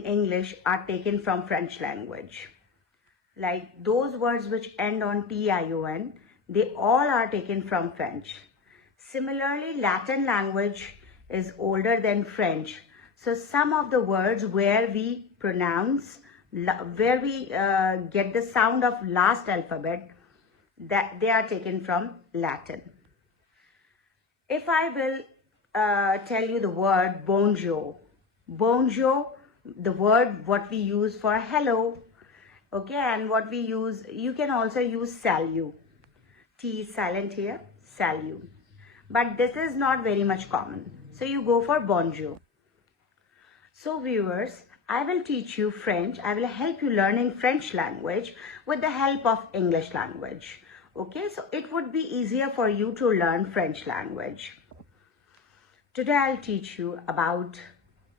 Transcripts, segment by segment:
English are taken from French language. Like those words which end on tion, they all are taken from French. Similarly, Latin language is older than French. So some of the words where we pronounce, where we get the sound of last alphabet, that they are taken from Latin. If I will tell you the word bonjour, bonjour, the word what we use for hello, okay, and what we use, you can also use salut. T is silent here, salut. But this is not very much common. So you go for bonjour. So viewers, I will teach you French. I will help you learning French language with the help of English language. Okay, so it would be easier for you to learn French language. Today I'll teach you about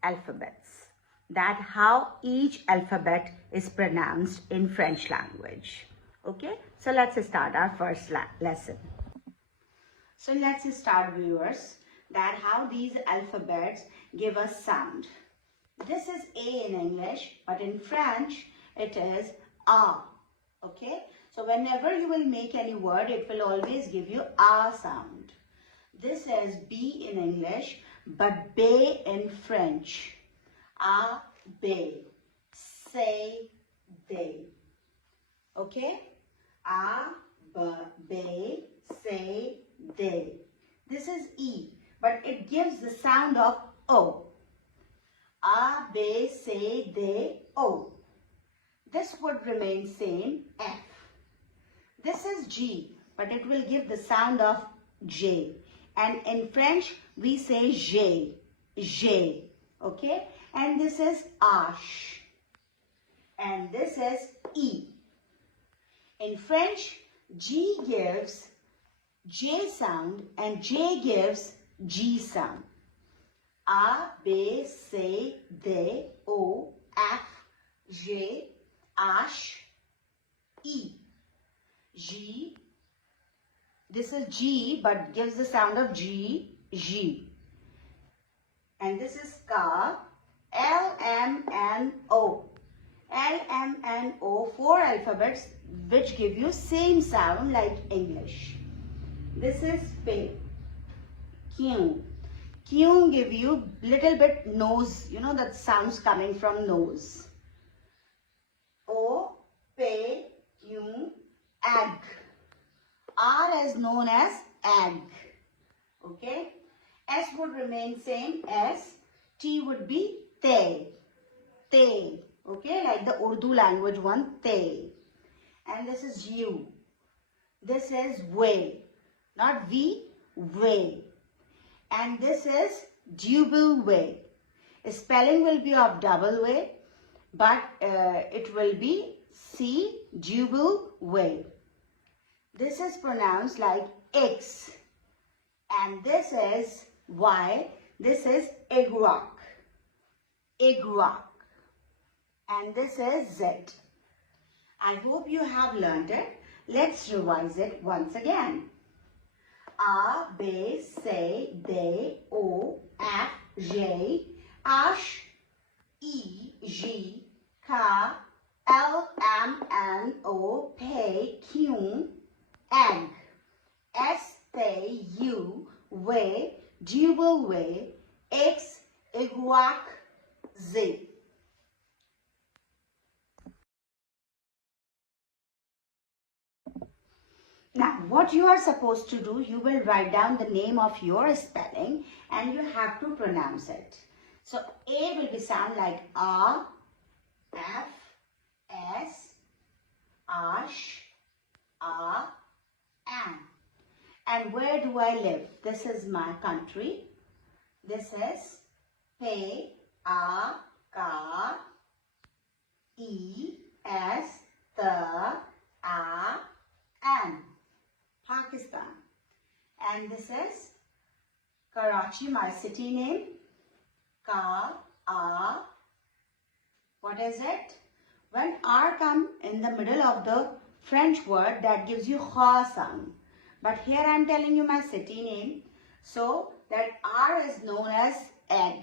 alphabets, that how each alphabet is pronounced in French language. Okay, so let's start our first lesson. So let's start, viewers, that how these alphabets give us sound. This is A in English, but in French it is A. Okay, so whenever you will make any word, it will always give you A sound. This is B in English, but B in French. A, B. Say, they. Okay? A, B, say, they. This is E, but it gives the sound of O. A, B, say, they, O. This would remain same, F. This is G, but it will give the sound of J. And in French, we say J, J, okay? And this is H. And this is E. In French, G gives J sound and J gives G sound. A, B, C, D, O, F, G, H, E, G. This is G, but gives the sound of G, G. And this is K, L, M, N, O. L, M, N, O, 4 alphabets which give you same sound like English. This is P, Q. Q give you little bit nose, you know, that sounds coming from nose. O, P, Q, egg. R is known as egg. Okay. S would remain same as. T would be te. Te. Okay. Like the Urdu language one, te. And this is U. This is way. Not V, way. And this is double way. Spelling will be of double way, but it will be C, double way. This is pronounced like X. And this is Y. This is Igwak. Igwak. And this is Z. I hope you have learned it. Let's revise it once again. A, B, C, D, O, F, G, H, E, G, K, L, M, N, O, P, Q, egg, S, T, U, W, double W, X, Igwak, Z. Now, what you are supposed to do, you will write down the name of your spelling and you have to pronounce it. So, A will be sound like A, F, S, H, A, N. And where do I live? This is my country. This is P, A, K, E, S, T, A, N. Pakistan. And this is Karachi, my city name. Ka, A. What is it? When R comes in the middle of the French word, that gives you Kha sound. But here I am telling you my city name. So that R is known as egg.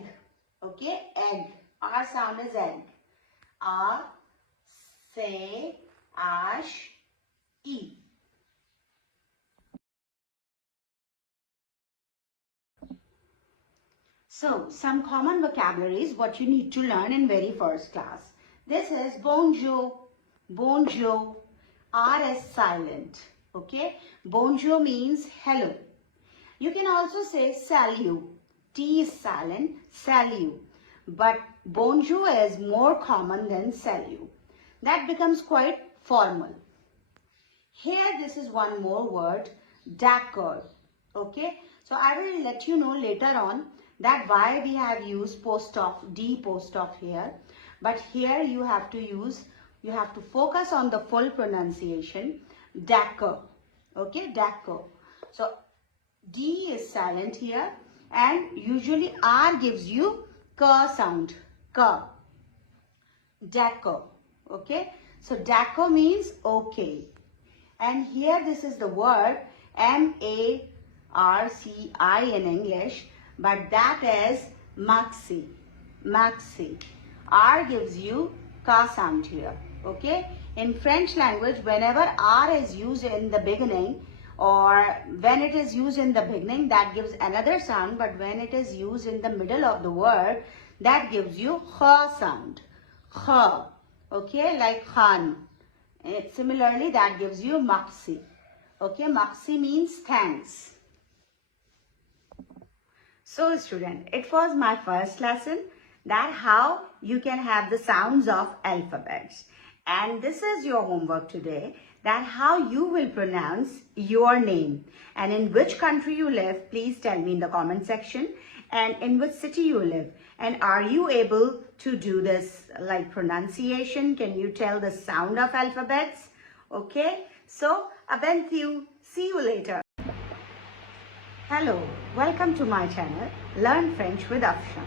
Okay, egg. R sound is egg. A, se, ash, e. So, some common vocabularies what you need to learn in very first class. This is bonjour, bonjour. R is silent. Okay, bonjour means hello. You can also say salut. T is silent, salut. But bonjour is more common than salut. That becomes quite formal. Here this is one more word, d'accord. Okay, so I will let you know later on that why we have used D post off here. But here you have to focus on the full pronunciation, d'accord. Okay, d'accord. So D is silent here and usually R gives you K sound, K. D'accord. Okay, so d'accord means okay. And here this is the word M-A-R-C-I in English, but that is maxi, maxi. R gives you Ka sound here, okay? In French language, whenever R is used in the beginning or when it is used in the beginning, that gives another sound, but when it is used in the middle of the word, that gives you Kha sound, Kha, okay, like Khan. Similarly, that gives you maxi. Okay, maxi means thanks. So student, it was my first lesson that how you can have the sounds of alphabets. And this is your homework today, that how you will pronounce your name. And in which country you live, please tell me in the comment section. And in which city you live. And are you able to do this like pronunciation? Can you tell the sound of alphabets? Okay, so abentiu. See you later. Hello, welcome to my channel, Learn French with Afshan.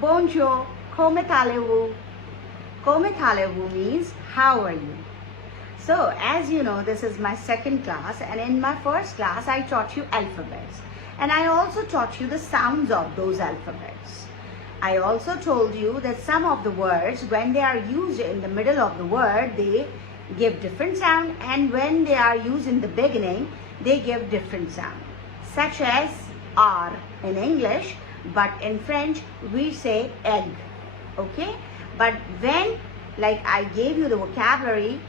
Bonjour, comment allez-vous? Comment allez-vous means how are you? So as you know, this is my second class, and in my first class I taught you alphabets. And I also taught you the sounds of those alphabets. I also told you that some of the words, when they are used in the middle of the word, they give different sound, and when they are used in the beginning, they give different sound. Such as R in English, but in French, we say egg. Okay? But when, like I gave you the vocabulary,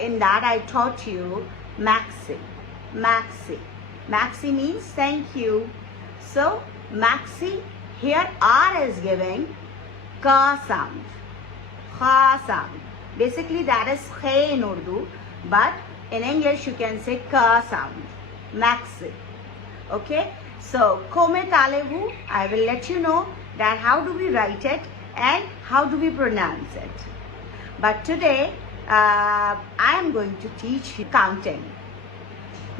in that I taught you maxi, maxi. Maxi means thank you. So, maxi, here R is giving Ka sound, Kha sound. Basically that is Khe in Urdu, but in English you can say Ka sound, maxi. Okay, so comment allez-vous, I will let you know that how do we write it and how do we pronounce it. But today I am going to teach you counting.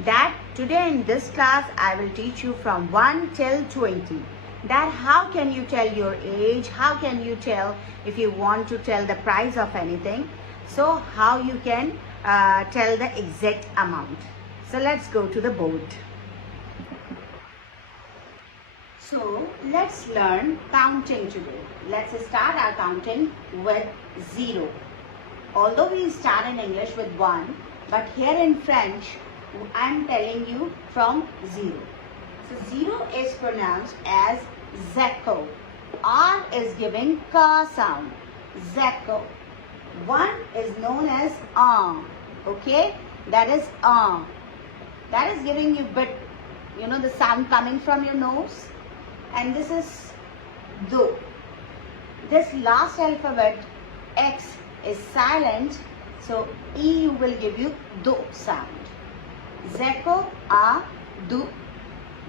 That today in this class I will teach you from 1 till 20. That how can you tell your age, how can you tell if you want to tell the price of anything. So how you can tell the exact amount. So let's go to the board. So let's learn counting today. Let's start our counting with 0. Although we start in English with 1, but here in French, I am telling you from 0. So 0 is pronounced as zeko. R is giving Ka sound, zeko. 1 is known as okay, that is that is giving you bit, you know, the sound coming from your nose. And this is do. This last alphabet X is silent, so E will give you do sound. Zeko, do.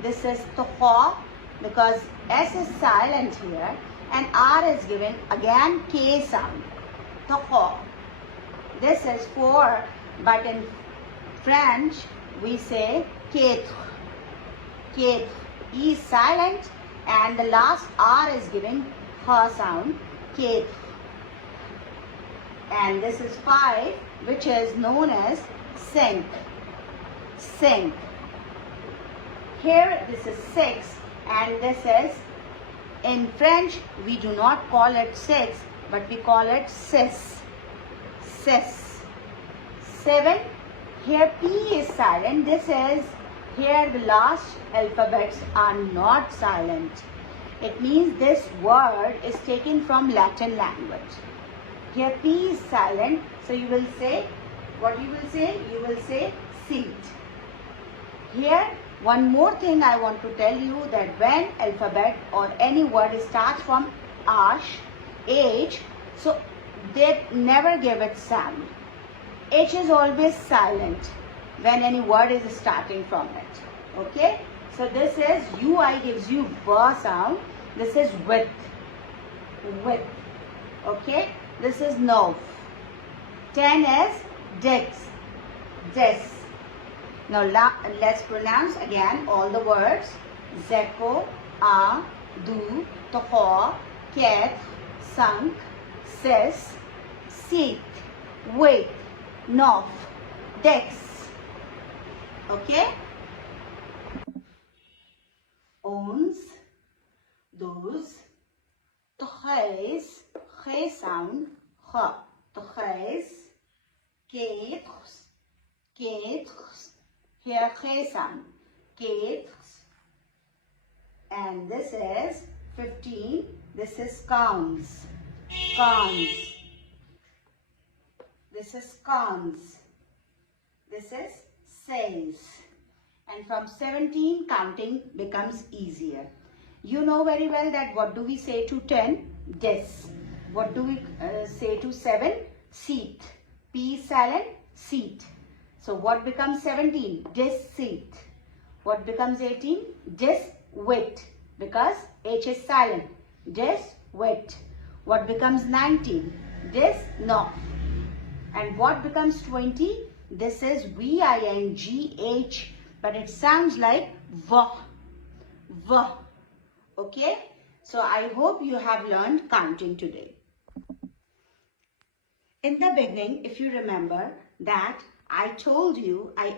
This is tokho, because S is silent here, and R is given again K sound. Tokho. This is 4, but in French we say quatre. Quatre. E is silent, and the last R is giving Kha sound, quatre. And this is 5, which is known as cinq. Cinq. Here this is 6, and this is, in French we do not call it 6, but we call it cis. Cis. 7. Here P is silent. This is, here the last alphabets are not silent. It means this word is taken from Latin language. Here P is silent, so you will say, what you will say? You will say seat. Here, one more thing I want to tell you, that when alphabet or any word starts from H, so they never give it sound. H is always silent when any word is starting from it. Okay? So this is UI gives you V sound. This is with. Okay? This is nerve. 10 is dex. Now let's pronounce again all the words. Zeko, a, du, toho, ket, sunk, sis, seat, wait, nof, dex. Okay? Ons, those, toches, che sound, ha, toches, quatre, here che sound, quatre, and this is 15, this is counts, this is cons, this is says, and from 17 counting becomes easier. You know very well that what do we say to 10? Des. What do we say to 7? Seat. P is silent, seat. So what becomes 17? Dis-seat. What becomes 18? Dis-wit. Because H is silent. Dis-wit. What becomes 19? Dis-nof. And what becomes 20? This is V-I-N-G-H. But it sounds like V. Okay? So I hope you have learned counting today. In the beginning, if you remember that I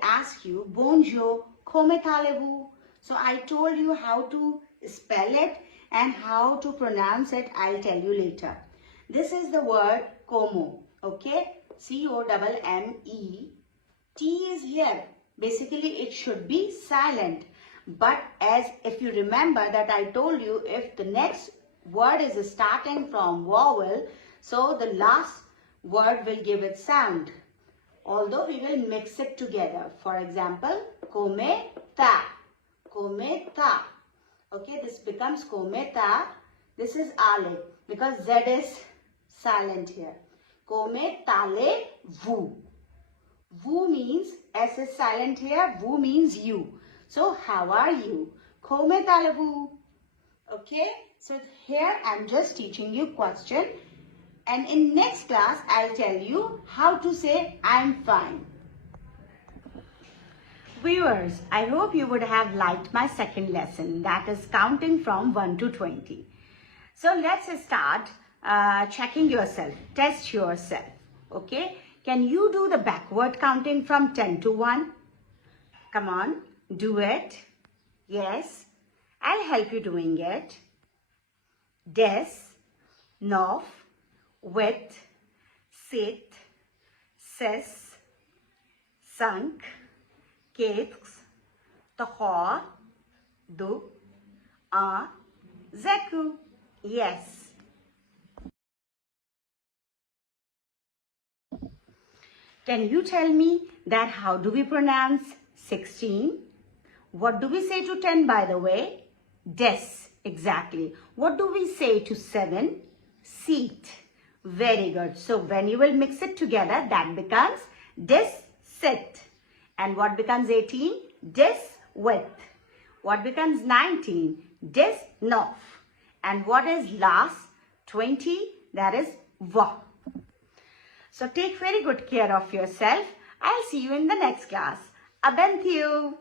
asked you, bonjour, comment allez-vous? So I told you how to spell it and how to pronounce it. I'll tell you later. This is the word como, okay? C-O-M-M-E. T is here. Basically, it should be silent. But as if you remember that I told you, if the next word is starting from vowel, so the last word will give it sound. Although we will mix it together. For example, cometa. Okay, this becomes cometa. This is ale because Z is silent here. Cometale-vous. Vous means S is silent here. Vous means you. So how are you? Cometale-vous. Okay, so here I'm just teaching you question. And in next class, I'll tell you how to say I'm fine. Viewers, I hope you would have liked my second lesson, that is counting from 1 to 20. So let's start checking yourself, test yourself, okay? Can you do the backward counting from 10 to 1? Come on, do it. Yes, I'll help you doing it. Des, nof, with, sit, ses, sunk, quatre, toho, du, a, zeku. Yes. Can you tell me that how do we pronounce 16? What do we say to 10 by the way? Des, exactly. What do we say to 7? Seat. Very good. So when you will mix it together, that becomes dis-sit. And what becomes 18? Dis-with. What becomes 19? Dis-nof. And what is last? 20, that is va. So take very good care of yourself. I'll see you in the next class. Abenthiu.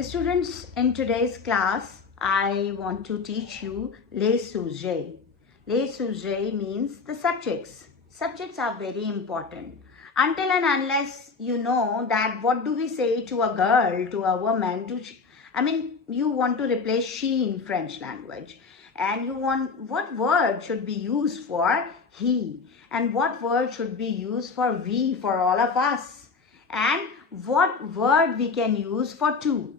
Students, in today's class, I want to teach you les sujets. Les sujets means the subjects. Subjects are very important. Until and unless you know that what do we say to a girl, to a woman, you want to replace she in French language. and you want what word should be used for he, and what word should be used for we, for all of us, and what word we can use for two.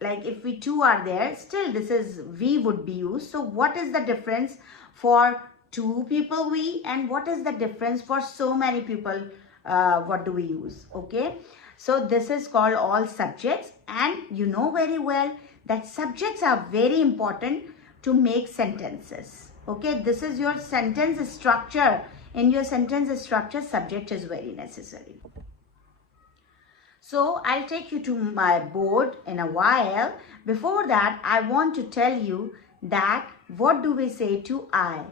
Like if we two are there, still this is we would be used. So what is the difference for two people we, and what is the difference for so many people, what do we use? Okay, so this is called all subjects, and you know very well that subjects are very important to make sentences. Okay, this is your sentence structure. In your sentence structure, subject is very necessary. So I'll take you to my board in a while. Before that, I want to tell you that what do we say to I?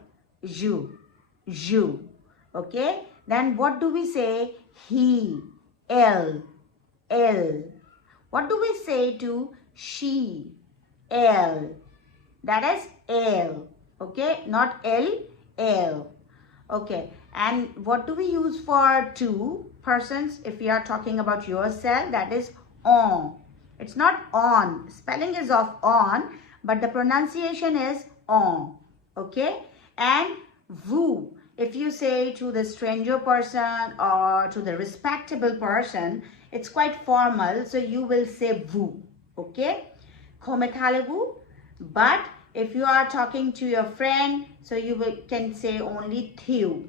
You. Okay. Then what do we say? He. El. What do we say to she? El. That is L. Okay. Not L. L. Okay. And what do we use for two persons? If we are talking about yourself, that is on. It's not on. Spelling is of on, but the pronunciation is on. Okay. And vous. If you say to the stranger person or to the respectable person, it's quite formal. So you will say vous. Okay. Kometalevu. But if you are talking to your friend, so you can say only thiu.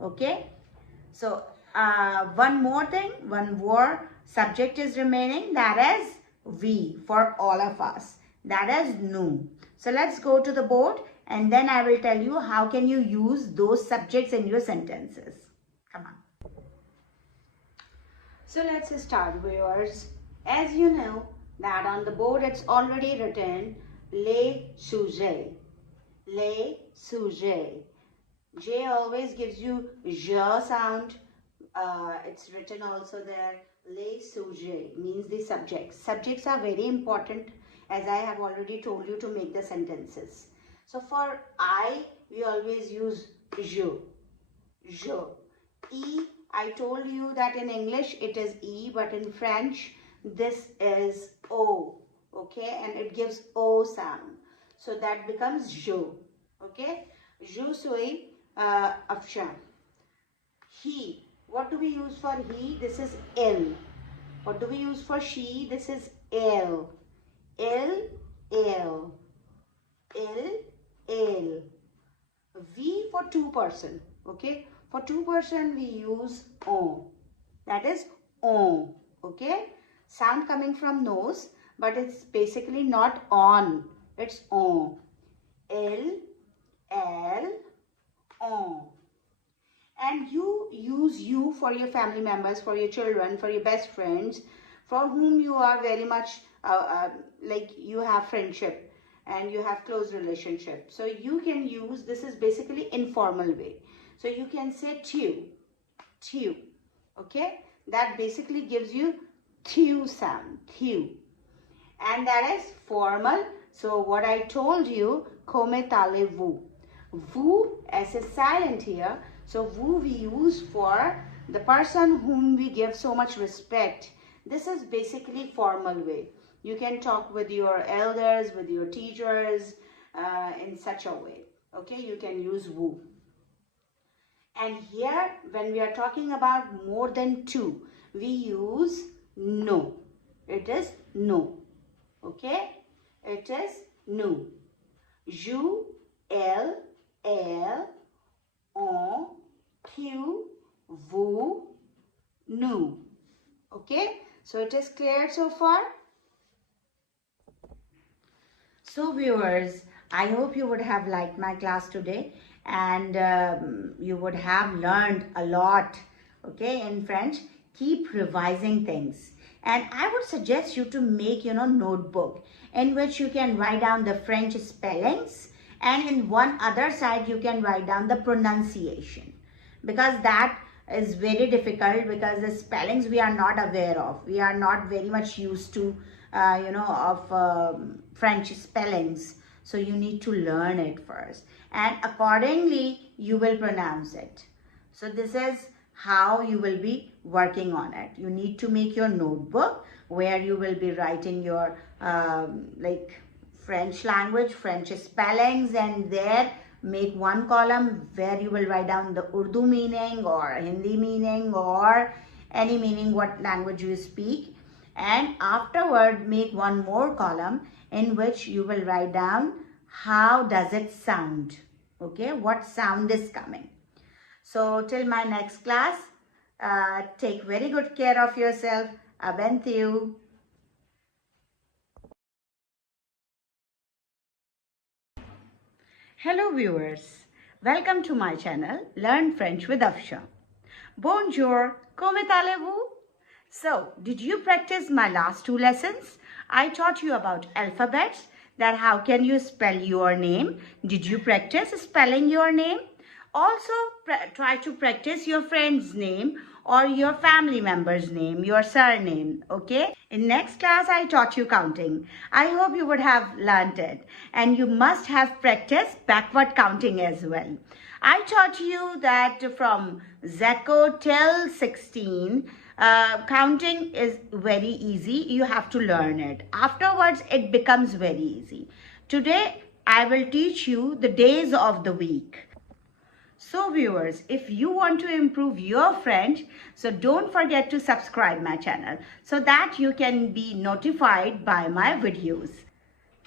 Okay. So one more thing, one word subject is remaining, that is we, for all of us. That is nous. So let's go to the board, and then I will tell you how can you use those subjects in your sentences. Come on. So let's start, viewers. As you know that on the board it's already written les sujets. Les sujets. J always gives you je sound. It's written also there. Les sujets means the subjects. Subjects are very important, as I have already told you, to make the sentences. So for I, we always use je. E, I told you that in English it is E, but in French this is O. Okay, and it gives O sound. So that becomes je. Okay, je suis Afshan. He. What do we use for he? This is il. What do we use for she? This is il. Il. We for two person. Okay. For two person we use on. That is on. Okay. Sound coming from nose, but it's basically not on. It's on. Il. On. And you use you for your family members, for your children, for your best friends, for whom you are very much like you have friendship and you have close relationship. So you can use, this is basically informal way. So you can say tu. Okay, that basically gives you tu sound, tu. And that is formal. So what I told you, comment allez-vous. Vous as a silent here. So vous we use for the person whom we give so much respect. This is basically formal way. You can talk with your elders, with your teachers in such a way. Okay, you can use vous. And here when we are talking about more than two, we use no. It is no. Okay, it is no. You, elle, on, tu, vous, nous. Okay, so it is clear so far? So viewers, I hope you would have liked my class today, and you would have learned a lot, okay, in French. Keep revising things, and I would suggest you to make, notebook in which you can write down the French spellings, and in one other side you can write down the pronunciation, because that is very difficult, because the spellings we are not aware of. We are not very much used to French spellings. So you need to learn it first, and accordingly you will pronounce it. So this is how you will be working on it. You need to make your notebook where you will be writing your French language, French spellings, and there make one column where you will write down the Urdu meaning or Hindi meaning or any meaning what language you speak, and afterward make one more column in which you will write down how does it sound, okay, what sound is coming. So till my next class, take very good care of yourself. Abentiu. Hello viewers, welcome to my channel Learn French with Afsha. Bonjour, comment allez-vous? So, did you practice my last two lessons? I taught you about alphabets, that how can you spell your name. Did you practice spelling your name? Also, try to practice your friend's name or your family member's name, your surname, okay? In next class, I taught you counting. I hope you would have learned it. And you must have practiced backward counting as well. I taught you that from 0 till 16, counting is very easy. You have to learn it. Afterwards, it becomes very easy. Today, I will teach you the days of the week. So viewers, if you want to improve your French, so don't forget to subscribe my channel so that you can be notified by my videos.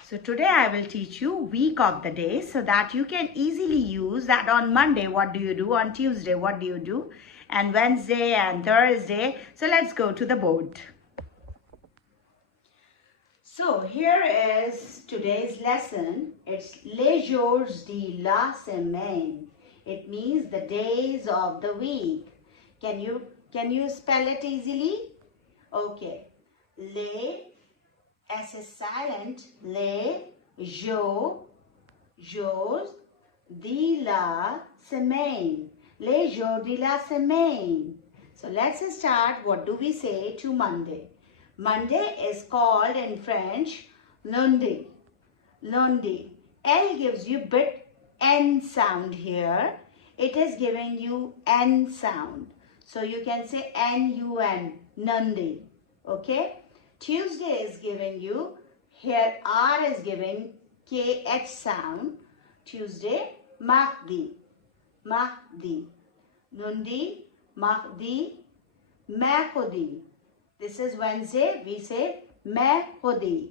So today I will teach you week of the day so that you can easily use that on Monday. What do you do? On Tuesday, what do you do? And Wednesday and Thursday. So let's go to the board. So here is today's lesson. It's les jours de la semaine. It means the days of the week. Can you spell it easily? Okay. Les, S is silent. Les jours de la semaine. Les jours de la semaine. So let's start. What do we say to Monday? Monday is called in French lundi. Lundi. L gives you bit N sound here. It is giving you N sound. So you can say N-U-N, Nundi. Okay? Tuesday is giving you, here R is giving K-H sound. Tuesday, Mardi. Mardi. Nundi, Mardi, Mercredi. This is Wednesday, we say Mercredi.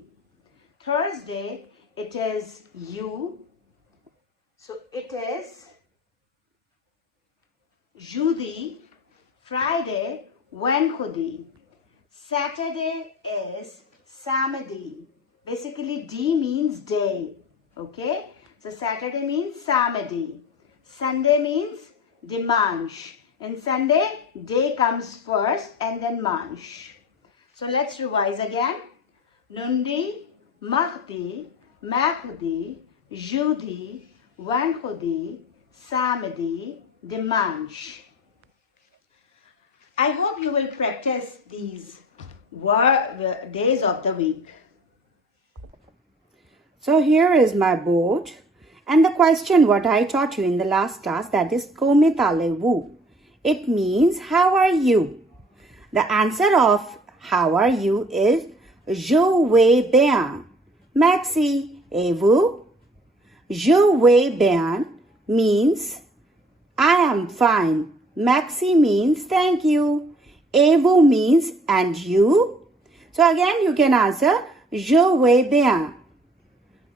Thursday, it is you. So it is jeudi. Friday, vendredi. Saturday is samedi. Basically, D means day. Okay? So Saturday means samedi. Sunday means dimanche. In Sunday, day comes first and then manche. So let's revise again. Lundi, mardi, mercredi, jeudi, vendredi, samedi, dimanche. I hope you will practice these days of the week. So here is my board and the question what I taught you in the last class, that is comment allez-vous. It means how are you? The answer of how are you is je vais bien. Merci. Et vous? Je vais bien means I am fine. Merci means thank you. Et vous means and you. So again you can answer je vais bien.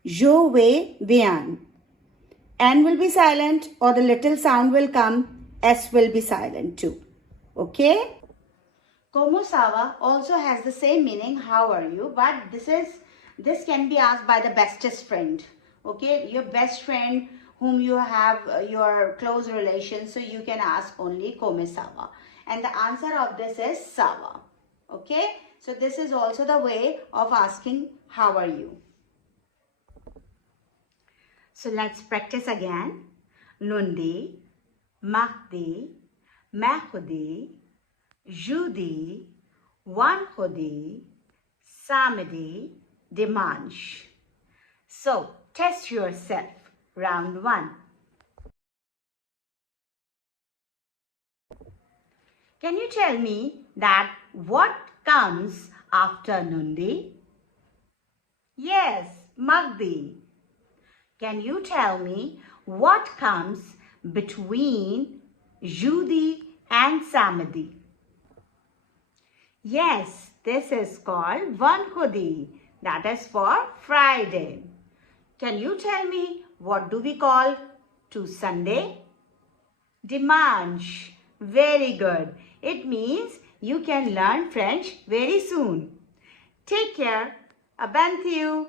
Je vais bien. N will be silent or the little sound will come. S will be silent too. Okay? Como ça va also has the same meaning, how are you? But this can be asked by the bestest friend. Okay? Your best friend whom you have your close relations, so you can ask only como ça va. And the answer of this is ça va. Okay? So this is also the way of asking how are you. So let's practice again. Lundi, mardi, mercredi, jeudi, vendredi, samedi, dimanche. So test yourself. Round 1. Can you tell me that what comes after lundi? Yes, Magdi. Can you tell me what comes between Judi and Samedi? Yes, this is called Vankhudi. That is for Friday. Can you tell me what do we call to Sunday? Dimanche. Very good. It means you can learn French very soon. Take care. Abanthiou.